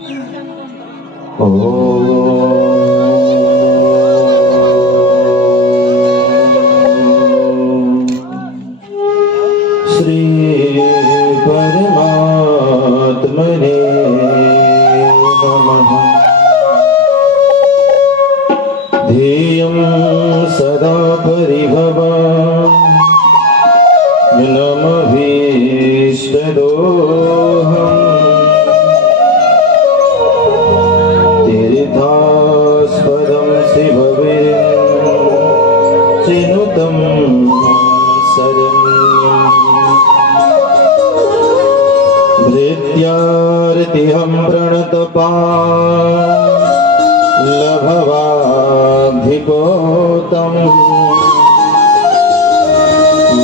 श्री परमात्मने नमः। ध्येयं सदा परिभवनमभीष्टदोहम् तीर्थास्पदं शिववें चिनुतं शरण्यम्। धृत्यार्तिहं प्रणतपाल्लभवाब्धिपोतम्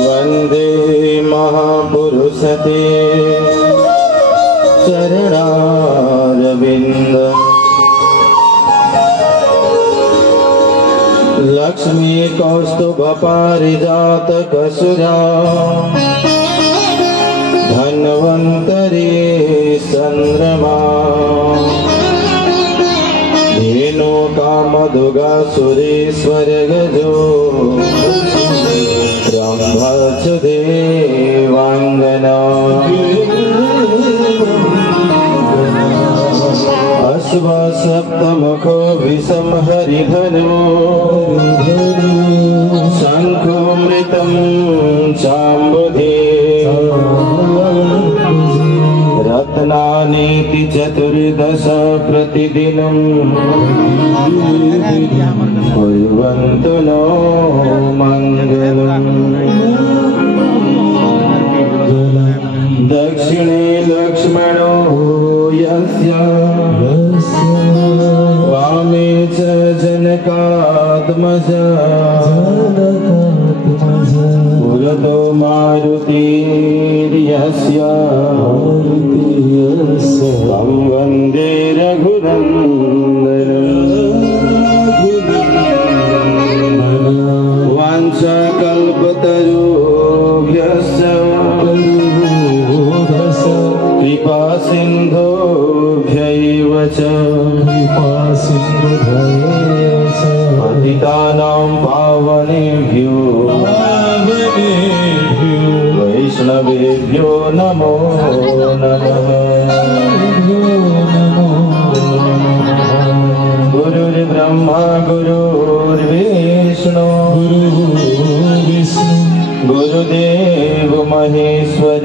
वन्दे महापुरुषते चरणारविन्दम्। लक्ष्मी कौस्तुभपारिजातकसुरा धन्वन्तरी चन्द्रमा धेनु कामधुगा सुरेश्वरगजो ब्रह्मच देवाङ्गना। अश्वसप्तमुखो विषम हरिधनो शङ्खोऽमृतं चाम्बुधे रत्नानीति चतुर्दश प्रतिदिनं कुर्वन्तु नो मङ्गलम्। दक्षिणे लक्ष्मणो यस्य वामे च जनकात्मज पुरतो मारुतिर्यस्य तं वन्दे रघुनन्दनम्। वाञ्छाकल्पतरुभ्यश्च कृपा सिन्धुभ्यैव च पतितानां पावनेभ्यो वैष्णवेभ्यो नमो नमः। गुरुर्ब्रह्मा गुरुर्विष्णु गुरुदेव महेश्वर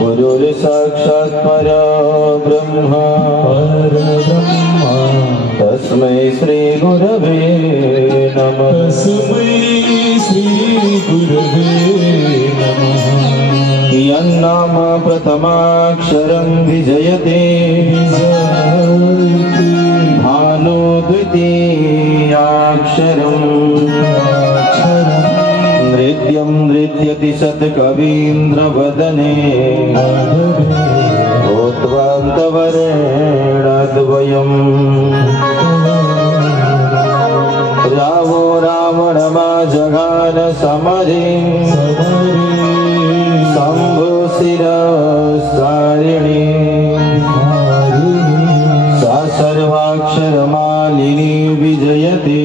गुरुर्साक्षात् परब्रह्म तस्मै श्री गुरवे नमः। यन्नाम प्रथमाक्षरं विजयते भानो द्वितीयाक्षरम् नृत्यं नृत्यति शतकवीन्द्रवदने उत्वान्तवरेणद्वयम्। रावो रावणमा जगान समरे शम्भुशिरसारिणी सा सर्वाक्षरमालिनी विजयते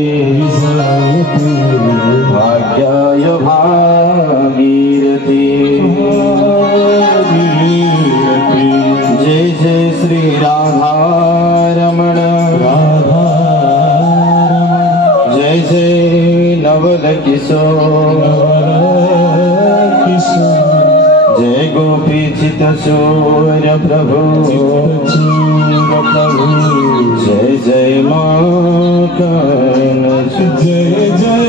भाग्याय भागीरथी। जय जय श्री राधारमण जय जय नवल किशोर जय गोपी चित चोर प्रभु जय जय माखन जय जय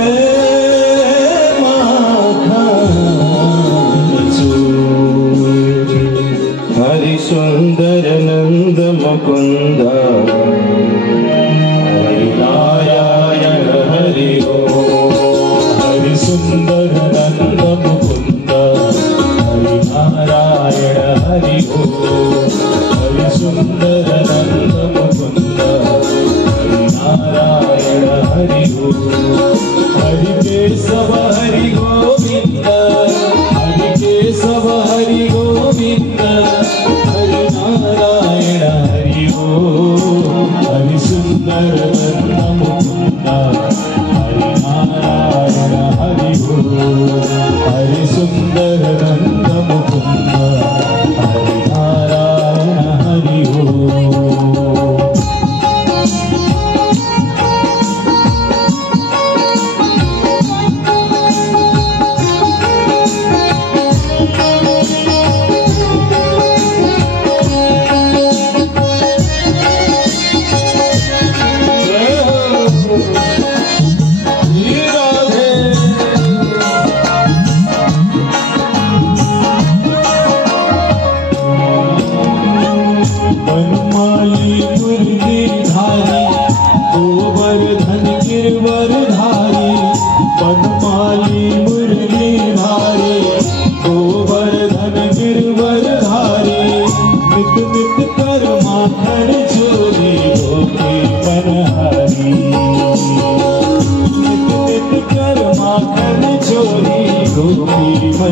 हरि सुंदर नंद मुकुंद हरि नारायण हरि ओम। हरि सुंदर नंद मुकुंद हरि नारायण हरि ओम। हरि सुंदर नंद मुकुंद हरि नारायण हरि ओम। हरि केशव हरि गोविंद हरि केशव हरि गोविंद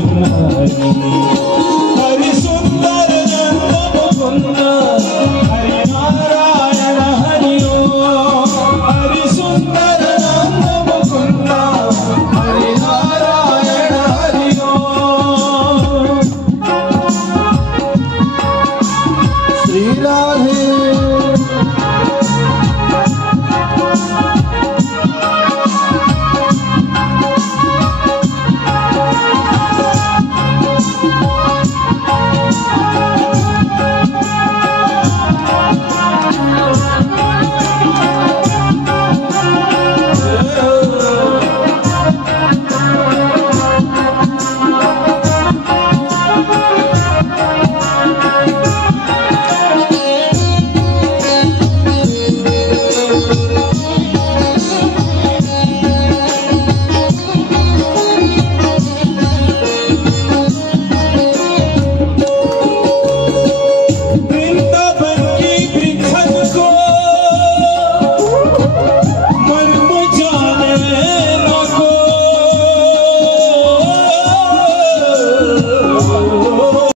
ब्रह्मा